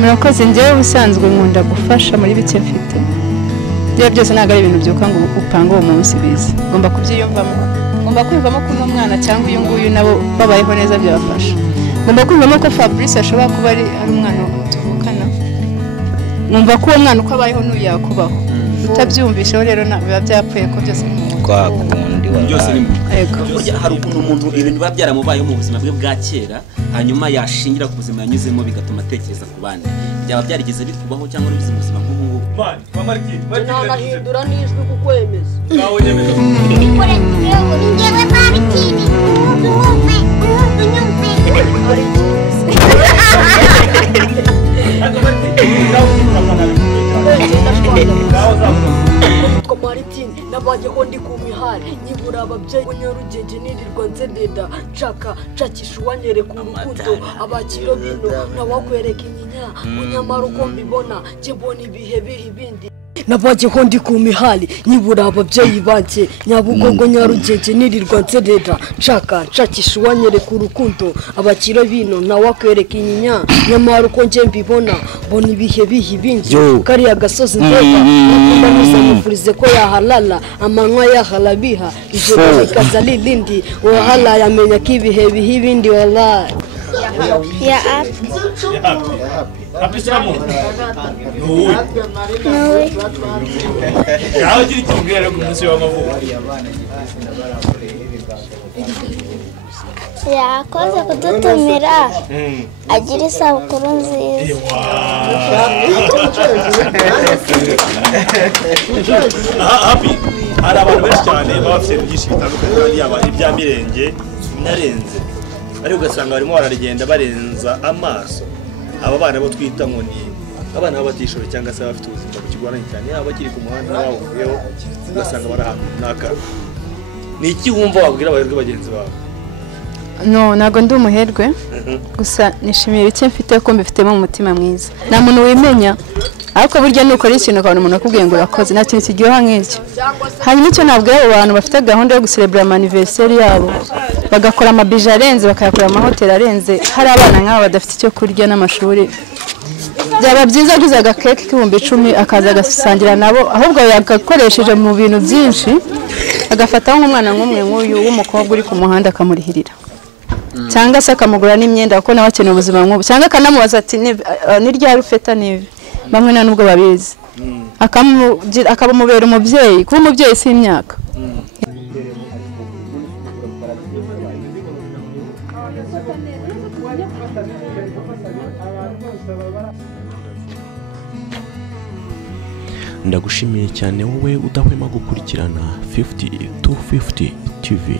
murakoze njyewe ubusanzwe nkunda gufasha muri bike mfite bya byose ntabwo ari ibintu byuka ngo upanga uwo munsi bize ngomba kubyiyumvamo ngomba kwiyumvamo ko umwana cyangwa uyu nguyu nabo babayeho neza byabafasha ngomba kwiyumvamo ko Fabrice ashobora kuba ari umwana tuvukana ngomba ko uwo mwana uko abayeho n'uyu yakubaho utabyumvisheho rero biba byapfuye ko byose kwa kundi byose ni burya hari umuntu ibintu biba byaramubayeho mu buzima bwe bwa kera hanyuma yashingira ku buzima yanyuzemo bigatuma atekereza ku bandi byaba byarigeze bikubaho cyangwa bivuze mu buzima nk'ubu ngubu nahindura n'ijwi kukwemeza ngaho nyemeza Ngewe Martini, Maritini nabayeho ndi ku mihari nyibura ababyeyi Nyarugenge nirirwa nzendeda nshakisha uwanyereka urukundo abakiro bino nawakwereka inyinya unyamara uko mbibona njye mbona ibihe biha ibindi nabayeho ndi ku mihari nyibura ababyeyi banjye Nyabugogo Nyarugenge nirirwa nzendeda nshakisha uwanyereka urukundo abakiro bino nawakwereka inyinya nyamara uko njye mbibona mbona ibihe biha ibindi kariya gasozi ndeba nakunda muzamufurize ko yahalala amanywa yahalabiha ijoro rikaza lilindi wahala yamenya ko ibihe biha ibindi wallahi ya happy samu no ngaho kiri cyongera ku munsi w'amavuko yakoze kudutumira agira isabukuru nziza happy hari abantu benshi cyane baba bafite byinshi bitandukanye yaba ibya mirenge narenze ariko ugasanga barimo baragenda barenza amaso aba bana bo twita ngo ni abana b'abatishore cyangwa se abafite ubuzima bukigoranye cyane yaba bakiri ku muhanda bavuyeho ugasanga bari ahantu runaka ni iki wumva wabwira abaherwe bagenzi bawe no ntago ndi umuherwe gusa nishimiye bike mfite ko mbifitemo umutima mwiza nta muntu wimenya ariko burya nuko ari ikintu ukabona umuntu akubwiye ngo urakoze nta kintu kiryoha nk'icyo hanyuma icyo nabwira abo bantu bafite gahunda yo gucelebrate anniversaire yabo bagakora amabije arenze bakayakora amahoteli arenze hari abana nk'aba badafite icyo kurya n'amashuri byaba byiza aguze agakeke k'ibihumbi 10 akaza agasangira nabo ahubwo yagakoresheje mu bintu byinshi agafataho nk'umwana nk'umwe nk'uyu w'umukobwa uri ku muhanda akamurihirira cyangwa se akamugura n'imyenda kuko nawe akeneye ubuzima nk'ubu cyangwa akanamubaza ati ni rya rufeta nibi bamwe nta nubwo babizi akamubera umubyeyi kuba umubyeyi si imyaka ndagushimiye cyane wowe udahwema gukurikirana 50-250 TV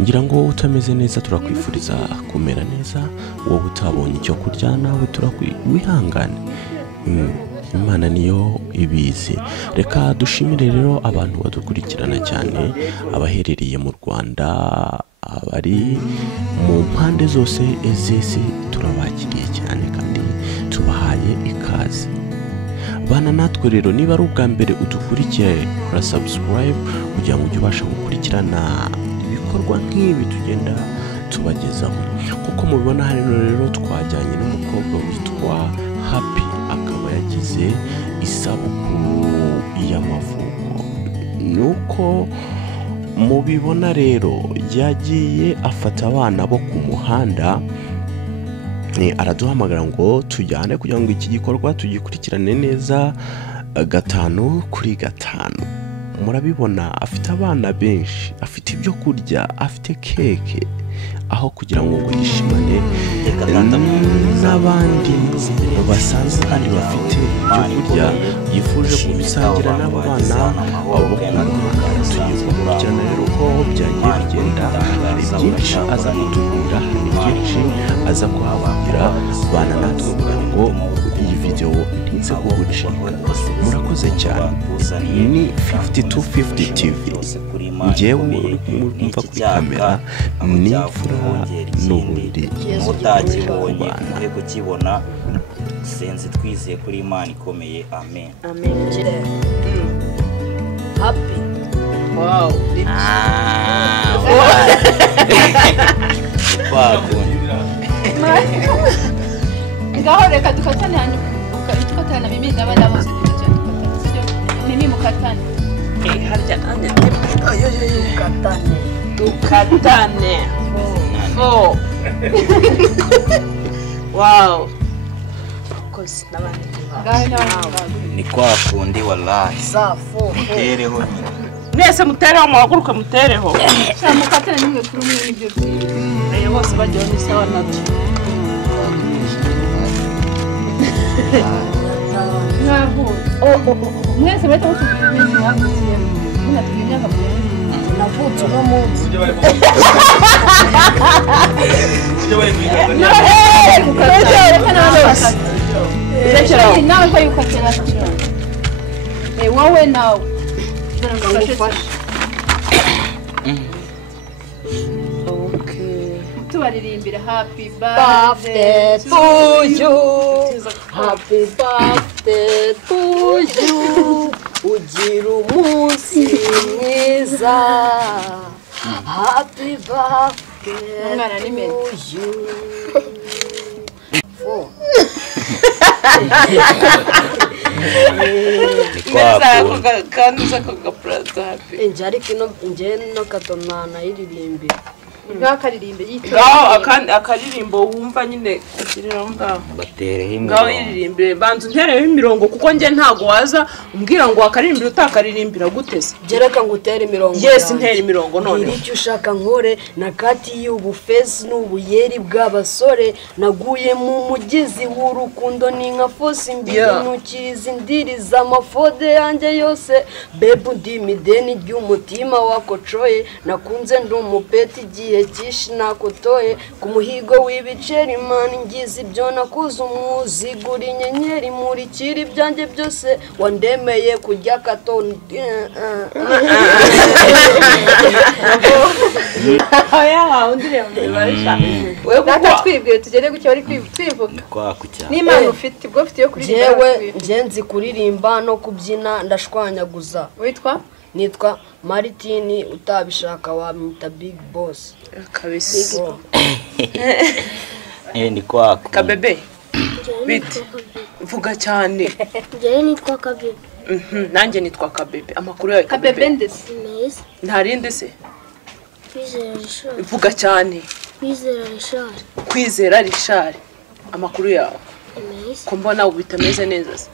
ngira ngo utameze neza turakwifuriza kumera neza wowe utabonye icyo kurya nawe turakwihangane Imana niyo ibizi reka dushimire rero abantu badukurikirana cyane abaherereye mu Rwanda abari mu mpande zose z'isi turabakiriye cyane kandi tubahaye ikaze bana natwe rero niba ari ubwa mbere udukurikiye kora subscribe kugira ngo ujye ubasha gukurikirana ibikorwa nk'ibi tugenda tubagezaho kuko mubibona hano rero twajyanye n'umukobwa witwa Happy akaba yagize isabukuru y'amavuko nuko mubibona rero yagiye afata abana bo ku muhanda araduhamagara ngo tujyane kugira ngo iki gikorwa tugikurikirane neza 5 kuri 5 murabibona afite abana benshi afite ibyo kurya afite keke aho kugira ngo yishimane n'abandi basanzwe kandi bafite ibyo kurya yifuje kubisangira n'abo bana abo tugiye gukurikirana rero ko byagiye bigenda hari byinshi aza kutubwira hari byinshi aza kuhabwira bana natwe kugira ngo iyi video ntize kugucika murakoze cyane ni 50-250 TV njyewe mumva kuri kamera ni fura n'ubundi mutakibonye muhe kukibona senze twizeye kuri Imana ikomeye amen happy wow ngaho reka dukatane hanyuma dukatane mimi n'abana bose dukatane sibyo mimi mukatane harya nande dukatane fo wow kozi nabandi ngaho n'abana ni kwa kundi wallahi safo tereho nyine mwese mutereho muhaguruke mutereho mukatane nimwe kuri umwe n'ibyo byiza bose bajyaho ni sawa nabyo mwese bahita basubira ibintu mwavuye munatubwira imyaka navutse uno munsi nawe ko yukatira wowe nawe tubaririmbira happy birthday to you happy birthday to you ugira umunsi mwiza happy birthday to you kandi uza kugapurata happy enje ariko nje no katonana iririmbira ngakaririmbe ngaho akaririmbo wumva nyine ukirira ngaho batereho ngaho iririmbire banza untereho imirongo kuko nje ntago waza umbwira ngo akaririmbira utakaririmbira guteze jereka ngutera imirongo yes intera imirongo none icyo ushaka nkore nakati y'ubufezi n'ubuyeri bw'abasore naguye mu mugizi w'urukundo ninka fosi mbinukiriza indiriza amafode yanjye yose bebu ndimideni ry'umutima wakocoye nakunze ndi umupeti igihe kishi nakotoye ku muhigo w'ibiceri mani ngize ibyo nakuze umuzigura inyenyeri murikira ibyanjye byose wandemeye kujya katoni oya undirembe barisha wewe kuko twibwire tugere gucyo bari kwivuga n'Imana ufite ubwo ufite yo kuririmba jewe ngenzi kuririmba no kubyina ndashwanyaguza witwa nitwa Martini utabishaka wamwita Big Boss kabisa ni kwa kabebe bite mvuga cyane Njyewe nitwa Kabebe. nanjye nitwa kabebe amakuru yawe kabebe ndese Neza. ntarinde se Kwizera Richard. mvuga cyane Kwizera Richard. kwizera Richard amakuru yawe Neza. ko mbona ubu bitameze neza se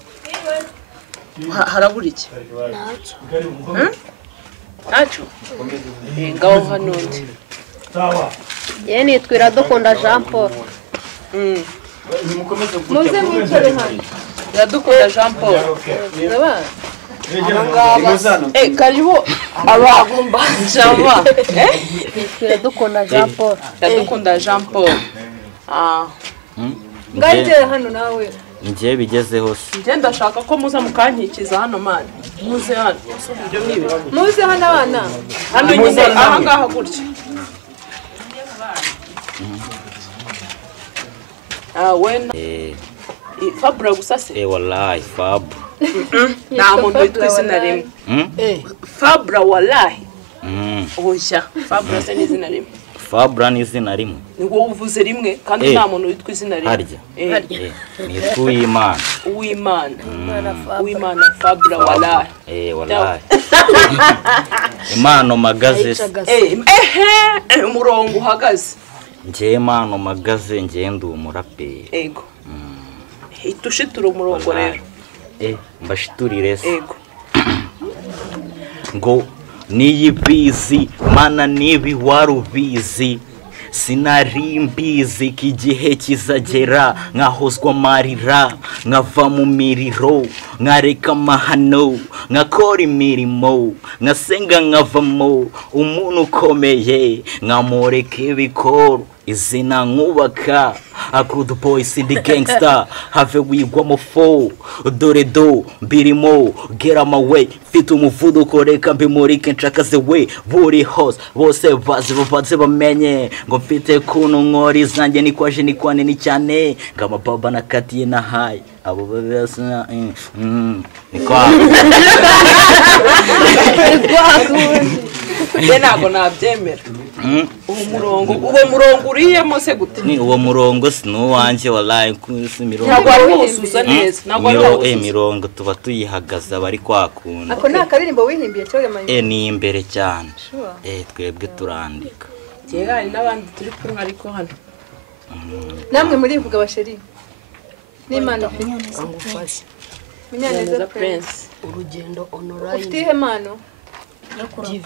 harabura iki Ntacyo. ntacyo ngaho hano ndi ye nitwira dukunda Jean Paul muze mwicare hano iradukunda Jean Paul karibu abagumba java nitwira dukunda Jean Paul iradukunda Jean Paul ngajye hano nawe njye bigezeho se njye ndashaka ko muza mukankikiza hano mani muze hano ibyo nibi muze hano abana hano nyine aha ngaha gutya wena Fabra gusa se wallahi Fabra nta muntu witwa izina rimwe Fabra wallahi oya Fabra se n'izina rimwe Fabra ni izina rimwe ni wowe uvuze rimwe kandi nta muntu witwa izina rimwe harya ni Uwimana Uwimana Fabra wallahi wallahi Imano magaze umurongo uhagaze njye Imano magaze njye ndi umuraperi ego itushitura umurongo rero mbashiturire se ego ngo niyibizi mana nibi warubizi sinari mbizi ko igihe kizagera nkahozwa amarira nkava mu miriro nkareka amahano nkakora imirimo nkasenga nkavamo umuntu ukomeye nkamureka ibikoro izina nkubaka good boy Cindy gangster have wigwamo fo dore do mbirimo get on my way fit umuvuduko reka mbimurike nshakaze we buri hose bose bazi bamenye ngo mfite kuno nkori zanjye nikwaje nikwanini cyane ngama baba nakatiye na high abo babasa nikwa ye ntabwo nabyemera uwo murongo uriyemo se gute ni uwo murongo si nuwanjye wallahi kusi mirongo ntabwo ari wuzuza neza ntabwo ari wuzuza mirongo tuba tuyihagaza bari kwakunda ako ni akaririmbo wihimbiye cyoge manyi ni imbere cyane twebwe turandika kera hari n'abandi turi kumwe ariko hano namwe muri vuga basheri n'Imana angufashe Munyaneza Prince urugendo online ufite ihe mano TV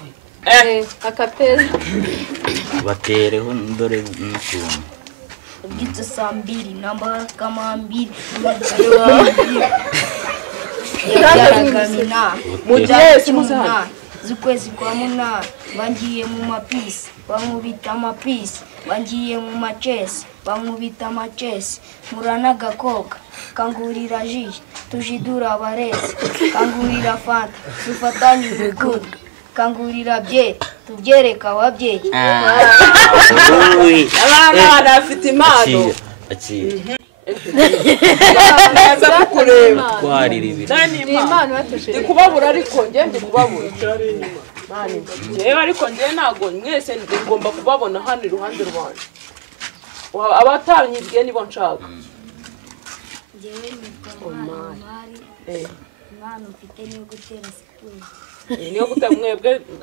akapera batereho ndore n'ukuntu Ubwitse saa 2 namba kama 2 mugeze muzahana z'ukwezi kwa munani bangiye mu mapisi bamubita amapisi bangiye mu macesi bamubita amacesi murana gakoka kangurira jiji tujidura abarezi kangurira fanta dufatanye urukundo kangurira byeri tubyereka ababyeyi abana bafite impano neza kukureba twarira ibiri ni impano batuje ndi kubabura ariko njye ndi kubabura njyewe ariko njyewe ntabwo mwese ngomba kubabona hano iruhande rwanjye abatanyibwiye nibo nshaka umwana ufite niyo gutera siporo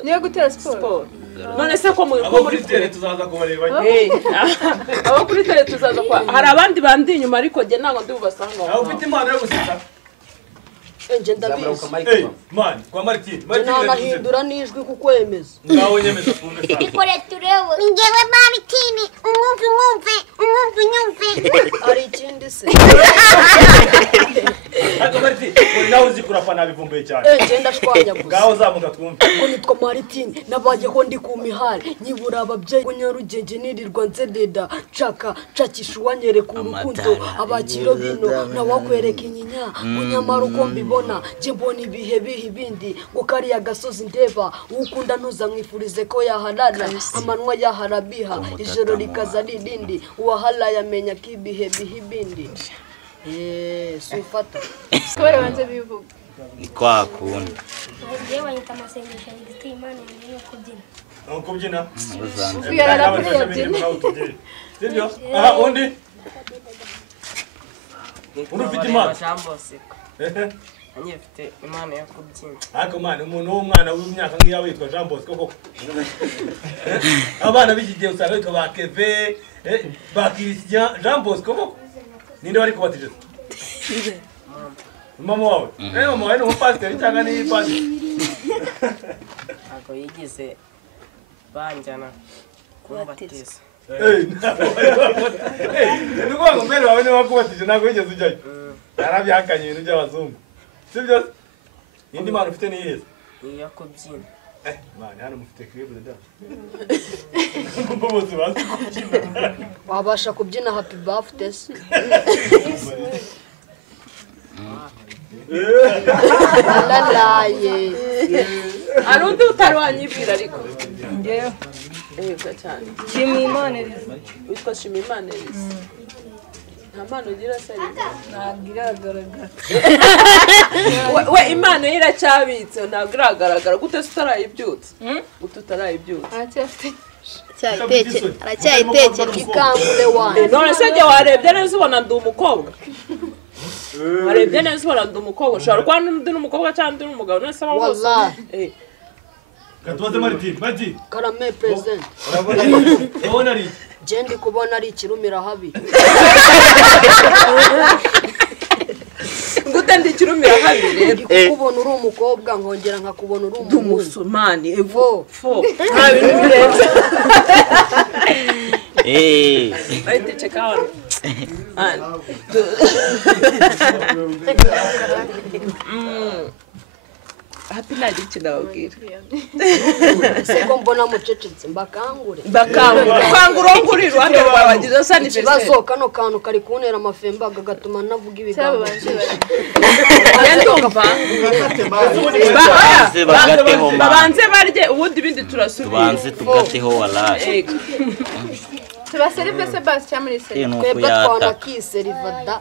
niyo gutera siporo none se ko muri tere tuzaza kubareba abo kuri tere tuzaza kwa hari abandi bandi inyuma ariko njye ntabwo ndi bubasanga aho ufite impano yo gusetsa nje ndabizi man kwa Martin nahindura n'ijwi kukwemeza ngaho nyemeza kumbe sana ikore turewe Ngewe Martin umwumve ari ikindi se ariko Martin uri nawe uzi kurapa nabivumbuye cyane nje ndashwanya gusa ngaho zamuka twumve ko nitwa Martin nabayeho ndi ku mihari nyibura ababyeyi ko Nyarugenge nirirwa nzededa cakisha uwanyereka urukundo abakiro bino nawakwereka inyinya unyamara uko mbibona je mbona ibihe ibindi ngo kariya gasozi ndeba ukunda ntuza mwifurize ko yaharara amanwa yaharabiha ijoro rikaza ririndi uwahala yamenya kibihe ibindi sufata kore banze bivuga ni kwa kundi Ngiye banyita amasengesho ndetse Imana niyo kubyina kubyina kuyarara kuri yabyina sibyo aha undi ufite impano Anyefite imana yo kubyina. Ariko man umuntu w'umwana w'imyaka nk'iyawe yitwa Jean Bosco koko. Abana bigiye usanga yitwa ba Keve, ba Christian Jean Bosco koko. Ninde wari kubatije? Mama wawe. Mama wawe ni umupasiteri cyangwa ni pasiteri? Ako yigize banjana kubatiza. Nuko ngo mbere wawe ni wakubatije ntabwo yigeze ujyayo. Yarabyakanye ibintu by'abazungu. Sibyo? Indi mpano ufite ni yeze. Iyo kubyina. Mwana hano mufite kribu da. Bose bazi kubyina. Wabasha kubyina happy birthday. Lalaye. Arundi utari wanyibwira ariko. Ngeyo. Yego cyane. Shimimana Elisa. Witwa Shimimana Elisa. Mpano ugira se ntabwo iragaragara. We imana iracyabitse ntabwo iragaragara gute utarayibyutse utarayibyutse aracyayitekera ikangure wanjye none se njye warebye neza ubona ndi umukobwa warebye neza ubona ndi umukobwa ushobora kuba ndi n'umukobwa cyangwa ndi n'umugabo none se aba bose wallahi Katubaze Martin karame present urabona ari je ndi kubona ari ikirumira habi gute ndi ikirumira habi rero kubona uri umukobwa nkongera nkakubona uri umusumani evo fo nta bintu birenze ahita cheka hano happy nadi kinababwira siko mbona mucecetse mbakangure bakangura nguri iruhande rwabagize sani ikibazo kano kantu kari kuntera amafemba gagatuma navuga ibigambo babanze barye ubundi bindi turasubira tubanze tugateho wallahi tubaserive se basi cyangwa muri seri twebwe twanakiserivada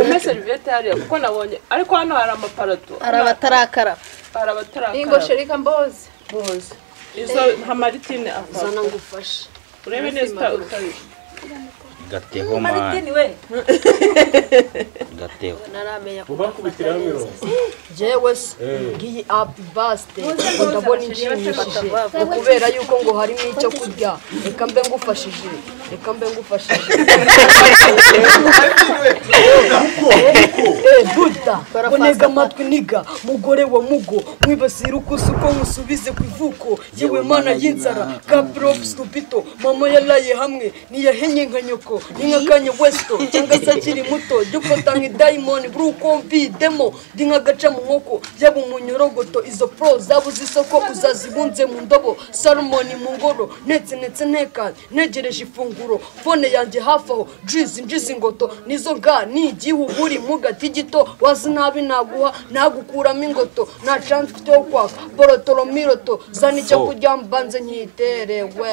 umwe serivete hariya kuko nabonye ariko hano hari amaparato hari abatarakara hari abatarakaraba ingo sherika mboze boze izo nka Maritine zana ngufashe urebe neza utabi gateho mani gateho naramenya ko ubakubitira hamwe jewe se ngiyi happy birthday ndabona inshimishije kubera yuko ngo harimo icyo kurya reka mbe ngufashije buda bonega amatwi niga mugore wa mugo mwibasira ukusuko musubize ku ivuko yewe mana y'inzara gaprop stupito mama yalaye hamwe niyahenye nka nyoko ninkakanye westo cyangwa se akiri muto dufata nk'idiamond brukombi demo dinkagaca mu nkoko yaba umunyorogoto izo pro zabuze isoko uzazibunze mu ndobo salmon mu ngoro netse ntekanye negereje ifunguro fone yanjye hafi aho jizi ngoto nizo ga ni igihugu uri mu gati gito wazi nabi naguha nagukuramo ingoto nta chance ufite yo kwaka borotoro miroto zana icyo kurya mbanze nkiterewe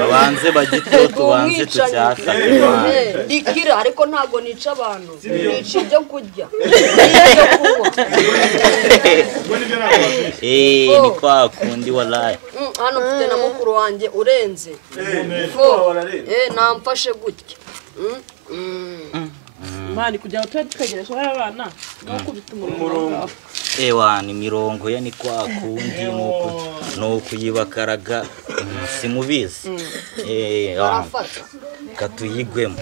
babanze bagiteho tubanze tucyata ndikira ariko ntago nica abantu nica ibyo kurya n'ibyo kunywa ni kwa kundi wallahi hano mfite na mukuru wanjye urenze namfashe gutya mani kugira ngo tujye twegereje abana bakubita umurongo ni mirongo ya ni kwa kundi nuko yibakaraga simubizi katuyigwemo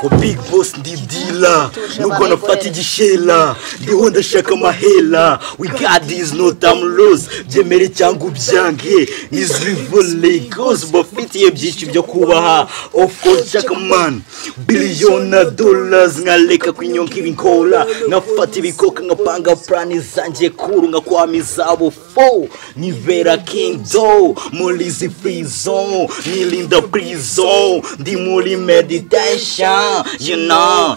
ko big boss ndi dealer nuko nafata igishela ndiho ndashaka mahela we got this no time loss byemere cyangwa ubyange is rival Lagos bafitiye byinshi byo kubaha of course chaka man billion dollars ngaleka kwinyonka ibinkola ngafata ibikoka ngapanga plani zanje kuru ngakwamizabo fo ni vera king do mulizi free zone nilinda prison ndi muri meditation you know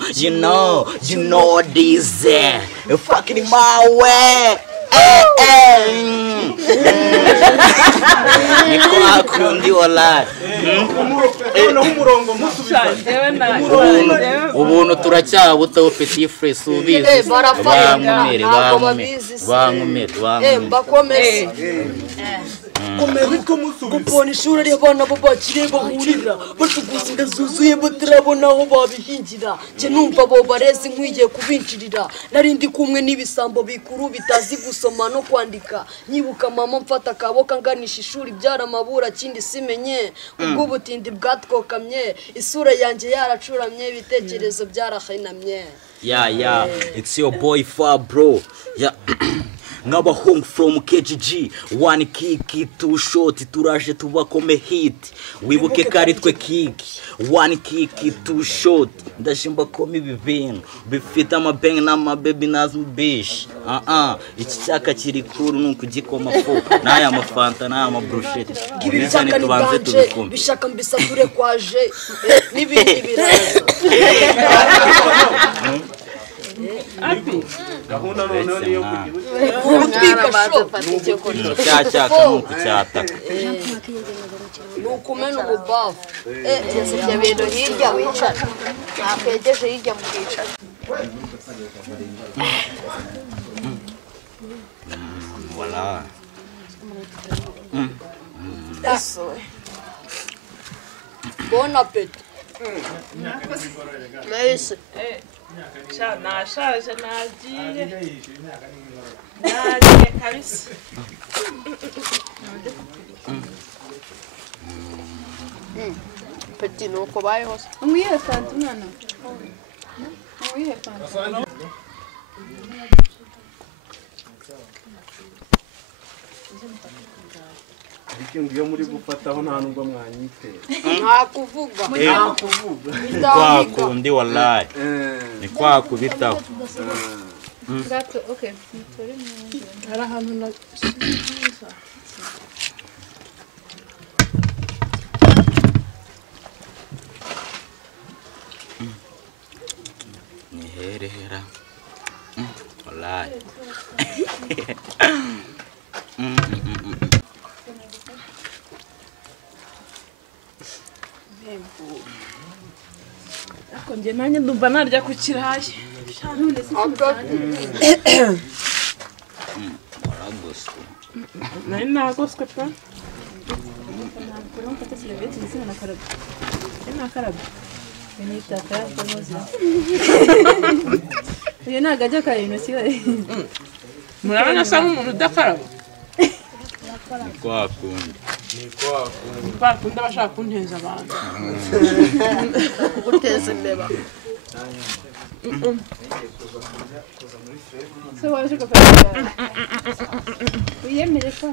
this fucking my way niko akundi wallahi ubuntu turacyabuta petit frère subize bamumere bakomeze kupona ishuri ari abana bo bakire bahurira batuguza inda zuzuye batarabona aho babihingira nje numva bo barezi nkwigiye kubinjirira narindi kumwe n'ibisambo bikuru bitazi gusoma no kwandika nyibuka mama mfata akaboka nganisha ishuri byara mabura kindi simenye ubwo butindi bwatwokamye isura yanjye yaracuramye ibitekerezo byarahinamye it's your boy Fab bro nk'abahungu from KGG one kick two shot turaje tubakome hit wibuke kari twe kick one kick two shot ndashimba kome ibintu bifite amabeng n'amababy nazmubish iki cyaka kiri kuru nuko gikoma fo naya amafanta naya amabrushete bizane tubanze tubikome bishaka mbisature kwaje n'ibindi biraza Abi gahunda noneho niyo kugira cyaka nuko cyataka nukumena ububavu ibyo bintu hirya wicara nakwegeje hirya mukicara voilà bon appétit nahise nashaje nagiye kabisa peti nuko bayeho umwihe fanta umwana umwihe fanta ariko iyo muri gufataho nta nubwo mwanyitera ntakuvuga kwa kundi wallahi ni kwa kubitaho gato okay hari ahantu na niherehera wallahi ko njye nanjye ndumva narya ku kirayi nari nagoswe pe uyu ntabwo ajya akaraba intoki we murabona asa nk'umuntu udakaraba ni kwa kundi aba ashaka kunteza abantu kuguteza imbeba se waje ugafata wiyemere ko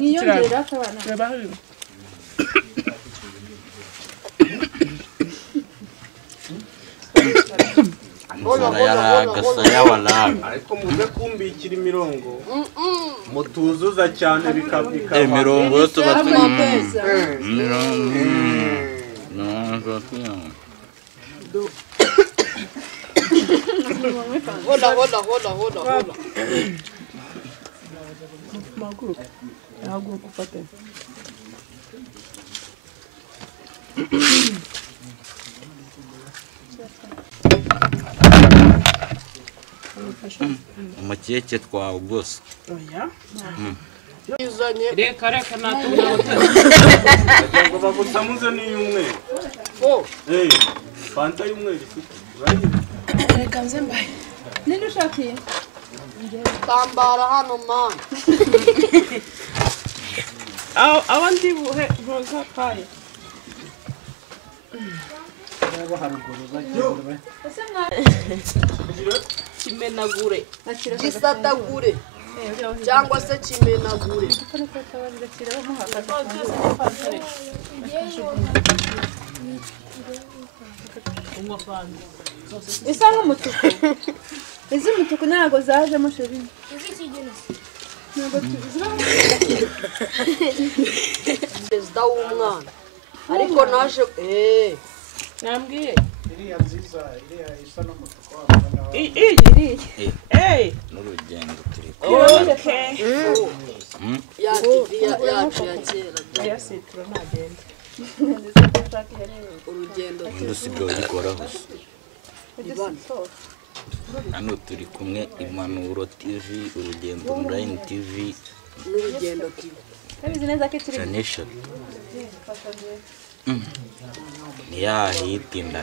niyongerera akabana reba hariya yaragasaya walaga ariko muze kumbikira imirongo mutuzuza cyane bikaba imirongo yo tuba amapesa hola haguruka ufate umukeke twawe gusa oya izanye reka natumye ngo bagutamuze n'iy'umweru fanta y'umweru ifite reka nze mbaye ninde ushakiye tambara hano man aho ndi buhe ntoza paye kimenagure gisatagure cyangwa se kimenagure isa nk'umutuku iz'umutuku ntabwo zajemo sheri ntabwo perezida w'umwana ariko naje nambwiye iriya nziza iriya isa n'umutuku n'urugendo turi ya TV yacu ya kera ya sitro ntagenda urugendo usigaye urikoraho hano turi kumwe Impanuro TV urugendo online TV n'urugendo TV Janisha ntiyahitinda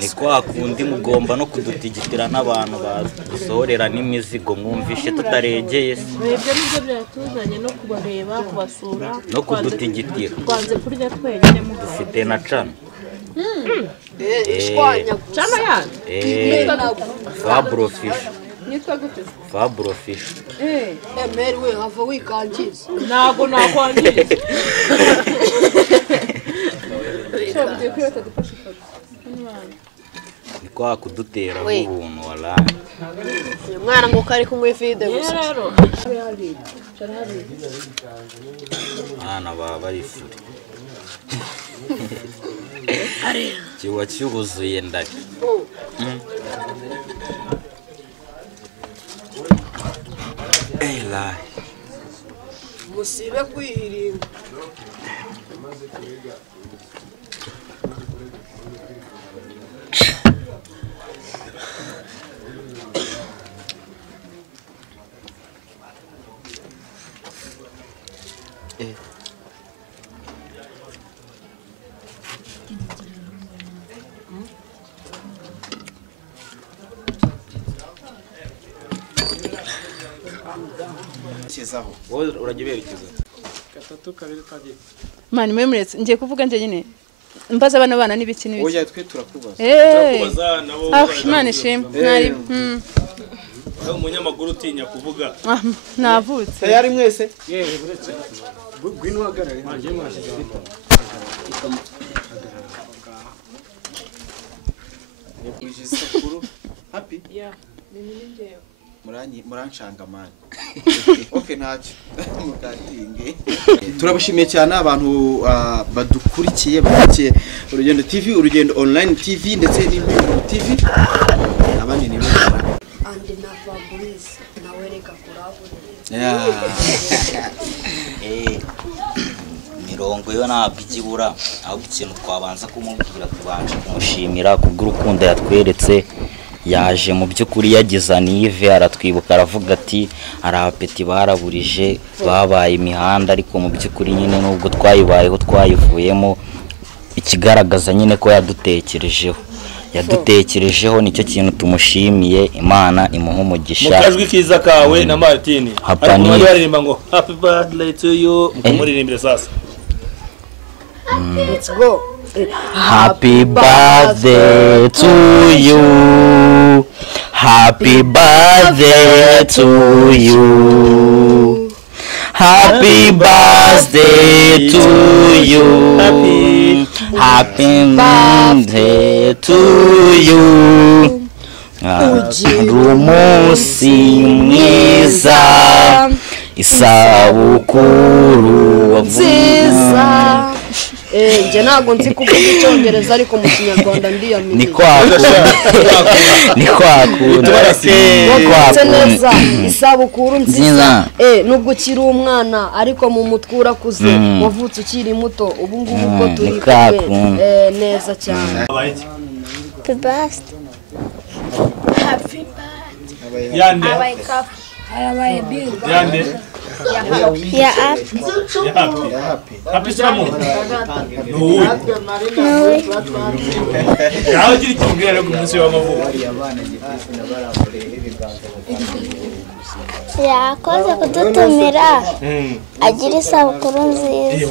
ni kwa kundi mugomba no kudutigitira n'abantu badusohorera n'imizigo mwumvishe tutaregeye se ibyo nibyo byatuzanye no kubareba kubasura no kudutigitira twanze kurya twenyine mu dufite na cana cana yanyu Fabro Fish nitwa gute Fabro Fish emeri we hava wikangiza ntago nakwangiriza ugiye kwiyota dufashe ifoto ni kwa kudutera ubuntu walahi uyu mwana ngo kari kunywa fide gusa rero abana baba barifure kiba cyubuzuye ndari lahi musibe kwihiringa wowe urajya berekeza gatatu kabiri kagiye mani mwemuretse ngiye kuvuga njye nyine mbaza bano bana n'ibiki n'ibiki oya twe turakubaza turakubaza nabo imana ishimwe mwari aho umunyamakuru utinya kuvuga navutse tayari mwese yewe buretse gwino hagarare manje mwashyize Uje sekuru happy ya mimi ngewe murancangamani okay ntacyo mukatinge turabashimiye cyane abantu badukurikiye bakurikiye urugendo TV urugendo online TV ndetse n'Impanuro TV abandi ni andi na Fabrice nawe reka kurabura mirongo yo ntabwo igibura ahubwo ikintu twabanza kumubwira tubanje kumushimira kubw'urukundo yatweretse yaje mu by'ukuri yagize anive aratwibuka aravuga ati hari abapeti baraburije babaye imihanda ariko mu by'ukuri nyine nubwo twayibayeho twayivuyemo ikigaragaza nyine ko yadutekerejeho nicyo kintu tumushimiye Imana imuha umugisha mu kajwi kiza kawe na Martin ariko baririmba ngo happy birthday to you mukumuririmbire sasa let's go happy birthday to you happy birthday to you happy birthday to you happy birthday to you umunsi mwiza isabukuru nziza nje ntago nzi kuvuga icyongereza ariko mu kinyarwanda ndiyamini ni kwakundi neza isabukuru nziza nubwo ukiri umwana ariko mu mutwe urakuze wavutse ukiri muto ubu ngubu uko turi neza cyane Happy birthday. Yande Yande Ya happy. Happy Samu No Yaho kiri kimubwira ku munsi w'amavuko Yakoze kudutumira agira isabukuru nziza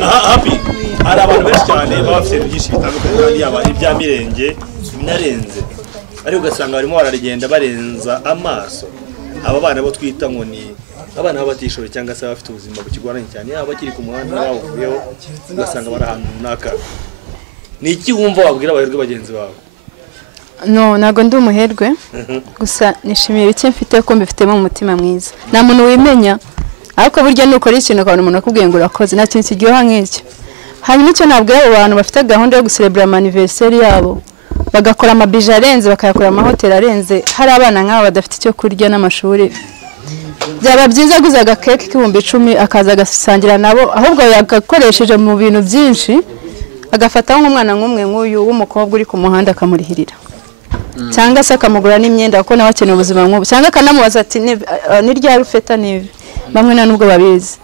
Happy hari abantu benshi cyane baba bafite byinshi bitandukanye kandi yaba ibya mirenge binarenze ariko ugasanga barimo baragenda barenza amaso aba bana bo twita ngo ni abana b'abatishoboye cyangwa se bafite ubuzima bukigoranye cyane yaba bakiri ku muhanda bavuyeho ugasanga bari ahantu runaka ni iki wumva wabwira abaherwe bagenzi bawe no ntago ndi umuherwe gusa nishimiye bike mfite ko mbifitemo umutima mwiza nta muntu wimenya ariko burya nukora ikintu ukabona umuntu akubwiye ngo urakoze nta kintu kiryoha nk'icyo hanyuma icyo nabwira abo bantu bafite gahunda yo guserebura anniversaire yabo bagakora amabije arenze bakayakora amahoteli arenze hari abana nk'aba badafite icyo kurya n'amashuri byaba byiza guza agakeke k'ibihumbi 10 akaza agasangira nabo ahubwo yagakoresheje mu bintu byinshi agafataho nk'umwana nk'umwe nk'uyu w'umukobwa uri ku muhanda akamurihirira cyangwa se akamugura n'imyenda kuko nawe akeneye ubuzima nk'ubu cyangwa akanamubaza ati ni ryari ufeta nibi bamwe nta nubwo babizi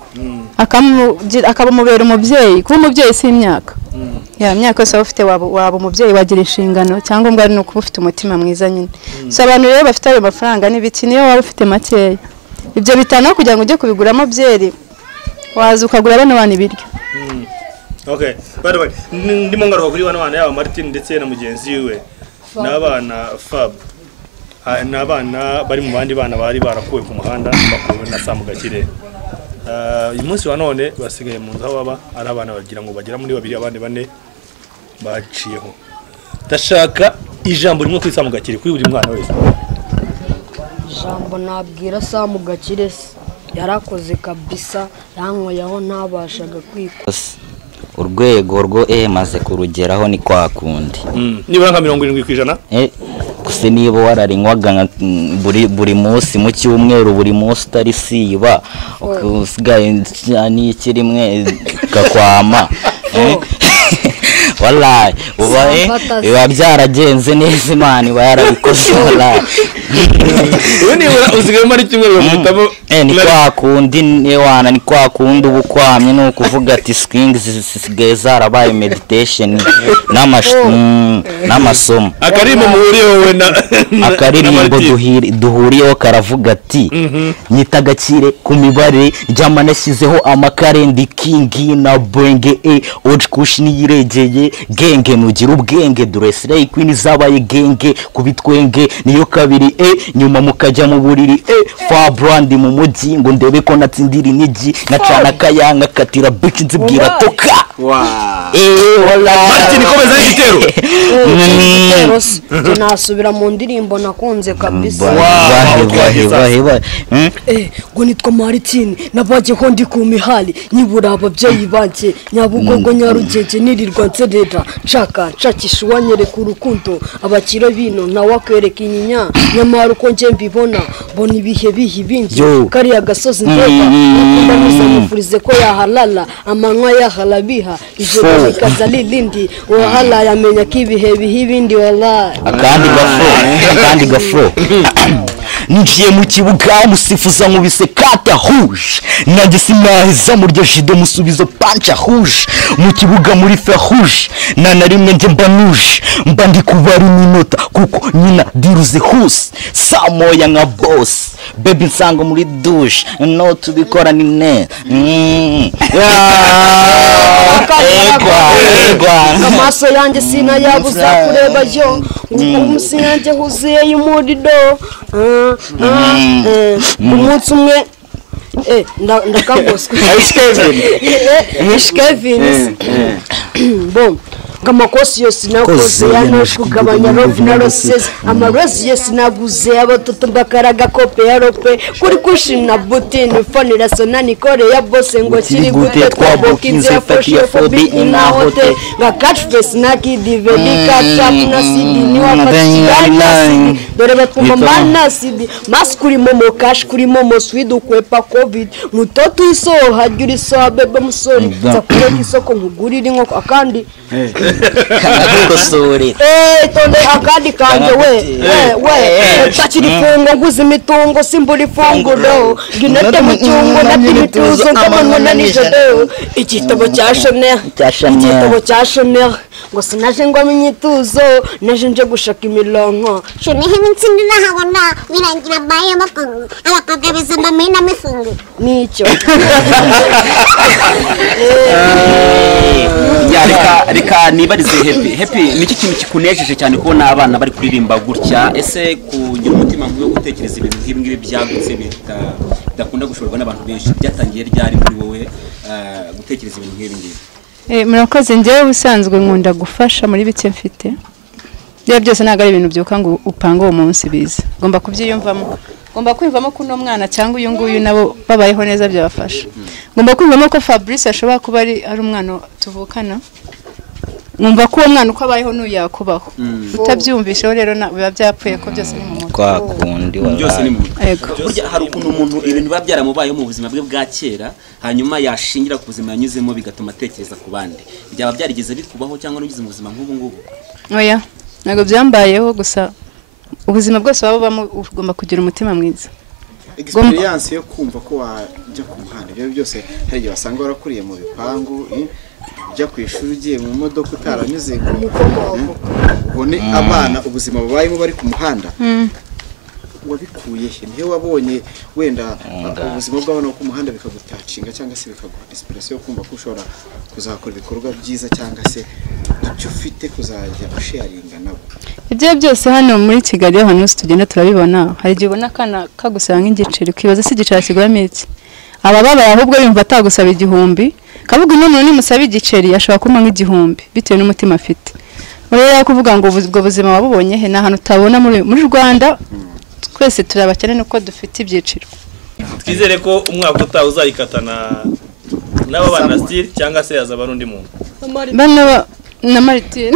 akamubera umubyeyi kuba umubyeyi si imyaka ya myaka yose ufite waba umubyeyi wagira inshingano cyangwa ngo ari no kuba ufite umutima mwiza nyine so abantu rero bafite ayo mafaranga n'ibiti niyo waba ufite makeya ibyo bitano kugira ngo ujye kubiguramo byeri waza ukagura bano bana ibiryo okay by the way ndimo ngaruka kuri bana yaba Martin ndetse na mugenzi we n'abana Fab n'abana bari mu bandi bana bari barakuwe ku muhanda bakuwe na Samu Gakire uyu munsi wa none basigaye mu nzu baba ari abana bagira ngo bagera muri 2 abandi 4 baciyeho ndashaka ijambo rimwe kuri Samu Gakire kuri buri mwana wese ijambo nabwira Samu Gakire yarakoze kabisa yankoyaho ntabashaga kwikosa urwego rwo maze kurugeraho ni kwa kundi nibura nka 70% gusa niba wararinywaga buri munsi mu cyumweru buri munsi utari siba usigaye n'iki rimwe gakwama wallahi biba byaragenze neza Imana iba yarabikoze wallahi usigaye muri kimwe bamutamo ni kwa kundi newana ni kwa kundi ubukwamye no kuvuga ati swing zisigaye zarabaye meditation n'amasomo akarimbo muhuriyeho we na akaririmbo duhuriyeho karavuga ati nyita Gakire ku mibare ryama nashyizeho amakarendi kingi na bwenge oje kushini yiregeye genge nugira ubwenge Dressray Queen zabaye genge kubitwenge niyo kabiri nyuma mukajya mu buriri fa brand mu mujyi ngo ndebe ko natsindira inigi nacana kayanga katira bitch nzibwira toka Martin komeza igitero je nasubira mu ndirimbo nakunze kabisa ngo nitwa Martin nabaje ko ndi ku mihali nyibura ababyeyi banje Nyabugogo Nyarugenge nirirwa nserera nshakisha uwanyereka urukundo abakiro bino nawe akwereka inyinya nyamara uko nje mbibona mbona ibihe bindi kariya gasozi ndeba ndamuzamufurize ko yahalala amanywa yahalabiha ijoro rikazali lindi wahala yamenya kibihe bindi wallahi akandi gafro ngiye mu kibuga musifuza nkubise kata rouge nanjye sinaheza mu ryo jido musubizo pancha rouge mu kibuga muri fe rouge na rimwe nje mbanuje mba ndi kubara iminota kuko nyina diruze huse samoya nka boss baby nsango muri douche no tubikora ni ne amaso yanjye sina yabuza kureba yo umusi yanjye huzuye y'umurido umunsi umwe ndakagoswe Kevin bon ngamakosi yose nakoze yano kugabanya love na roses amarozi yose naguze abatoto mbakaraga kope ya rope kuri kushina butini phone rasona nikore ya bosse ngo kiri gute twabokinze fashion for be in a hotel nga catch face na kidive dikata na sidi ni wakati dore batumana sidi maskuri momo cash kuri momo sweet ukwepa covid mutoto iso hajuri so bebe musori zakure isoko nkugurira inkoko akandi kagosore tonde akandi kanje we tachiri fungo nguzi mitungo simbuli fungo do ginete mucyungo natimituzo nkamanwa nijodo igitabo cya Chanel ngo sinaje ngo amenyituzo naje nje gushaka imironko sho ni himinsi ndinahabona birangira baye makungu abakagabeza mbamena mifungo nicyo reka nibarize happy niki kintu kikunejeje cyane kubona abana bari kuririmba gutya ese kugira umutima nk'uwo gutekereza ibintu nk'ibi byagutse bidakunda gushorwa n'abantu benshi byatangiye ryari muri wowe gutekereza ibintu nk'ibi murakoze njyewe ubusanzwe nkunda gufasha muri bike mfite bya byose ntabwo ari ibintu byuka ngo upange uwo munsi biza ngomba kubyiyumvamo ngomba kwivamo ko uno mwana cyangwa uyu nguyu nabo babayeho neza byabafasha ngomba kwivamo ko Fabrice ashobora kuba ari umwana tuvukana numva ko uwo mwana uko abayeho n'uyakubaho utabyumvisheho rero biba byapfuye ko byose ni mu mutwe kwa kundi byose ni mu mutwe burya hari ukuntu umuntu ibintu biba byaramubayeho mu buzima bwe bwa kera hanyuma yashingira ku buzima yanyuzemo bigatuma atekereza ku bandi byaba byarigeze bikubaho cyangwa n'ugize mu buzima nk'ubu ngubu oya ntabwo byambayeho gusa ubuzima bwose waba ugomba kugira umutima mwiza experience yo kumva ko wajya ku muhanda ibyo byose hari igihe wasanga warakuriye mu bipangu ujya ku ishuri ugiye mu modoka utaranyuze ubone abana ubuzima babayemo bari ku muhanda wabikuye he nihe wabonye wenda ubuzima bw'abana ku muhanda bikagutacinga cyangwa se bikaguha inspiration yo kumva ko ushobora kuzakora ibikorwa byiza cyangwa se icyo ufite kuzajya usharinga nabo ibyo byose hano muri Kigali hano tugenda turabibona hari igihe ubona kana kagusaba nk'igiceri ukibaza se igiceri kiguramo iki abababaye ahubwo yumva atagusaba igihumbi kavuga umuntu ni musaba igiceri ashobora kuma nk'igihumbi bitewe n'umutima afite rero kuvuga ngo ubwo buzima wabubonye he na hano utabona muri Rwanda twese turabakene nuko dufite ibyiciro twizere ko umwaka utaha uzayikatana n'abo bana style cyangwa se yazaba n'undi muntu bana na Martin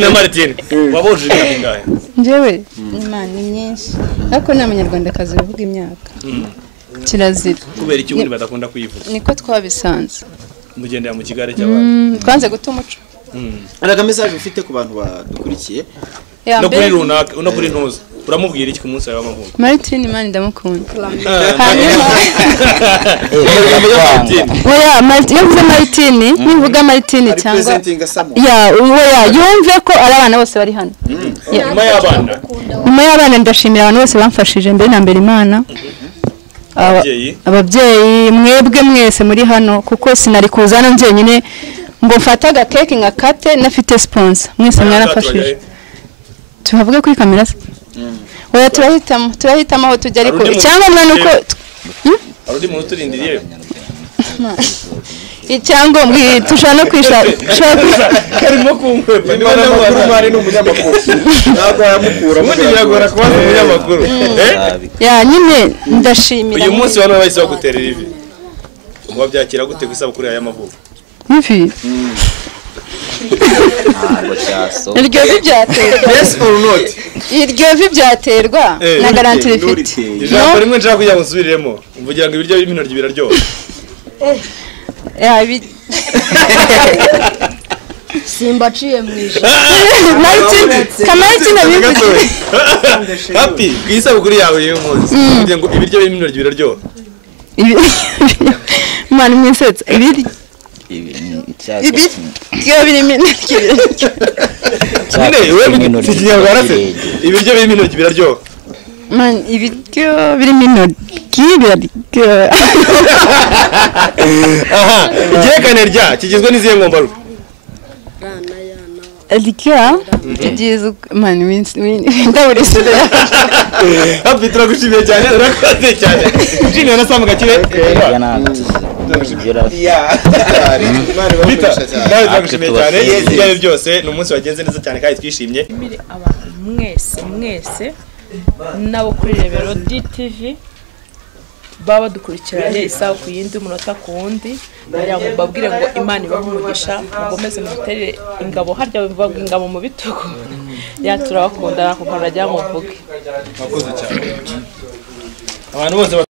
na Martin waboje ingahe njyewe imana ni myinshi ariko n'abanyarwandakazi bavuga imyaka kirazira kubera iki ubundi badakunda kuyivuga niko twabisanze mugendera mu kigare cy'abantu twanze guta umuco araga message ufite ku bantu badukurikiye no kuri runaka no kuri ntuza uramubwira iki ku munsi wawe w'amavuko Martin imana ndamukunda oya Martin yavuze Martin nivuga Martin cyangwa yumve ko ari abana bose bari hano nyuma y'abana ndashimira abantu bose bamfashije mbere na mbere Imana ababyeyi mwebwe mwese muri hano kuko sinari kuzana njyenyine ngo mfata agakeke ngakate nafite sponsor mwese mwarafashije tuhavuge kuri kamera se oya turahitamo aho tujya ariko cyangwa mwana uko arudi muntu turindiriye icyangombwa tushobora no kwishaka karimo kunkwepa niba n'amakuru mari n'umunyamakuru ntabwo yamukura ubundi biragora kubaza umunyamakuru ya nyine ndashimira uyu munsi bano bahise baguterera ivi ngo byakira gute kwisabukuru y'amavuko ivi iryo vi byaterwa yes or not iryo vi byaterwa na garanti rifite ijambo rimwe nshaka kugira ngo nsubiremo mvugira ngo ibiryo by'intoryi biraryoha simba aciye mu ijana kamara kino bivuze happy kwisabukuru yawe uyu munsi kugira ngo ibiryo by'intoryi biraryoha mwana mwisetsa ibiryo birimo intoryi nyine wewe sikinyarwanda se ibiryo birimo intoryi biraryoha man ibiryo birimo intoryi biraryoha aha igihekane rya kigizwe n'izihe ngombaro rya kigizwe man ndaburisa happy turagushimiye cyane urakoze cyane nshimiye na Samu Gakire turagushimiye cyane ibyo byose ni umunsi wagenze neza cyane kandi twishimye abantu mwese nabo kuri Rebero DTV baba badukurikiranye isaha ku yindi umunota ku wundi kugira ngo babwire ngo Imana ibahe umugisha mugomeze mutere ingabo harya bivuga ingabo mu bitugu turabakunda nako nkarajya ngo mvuge abantu bose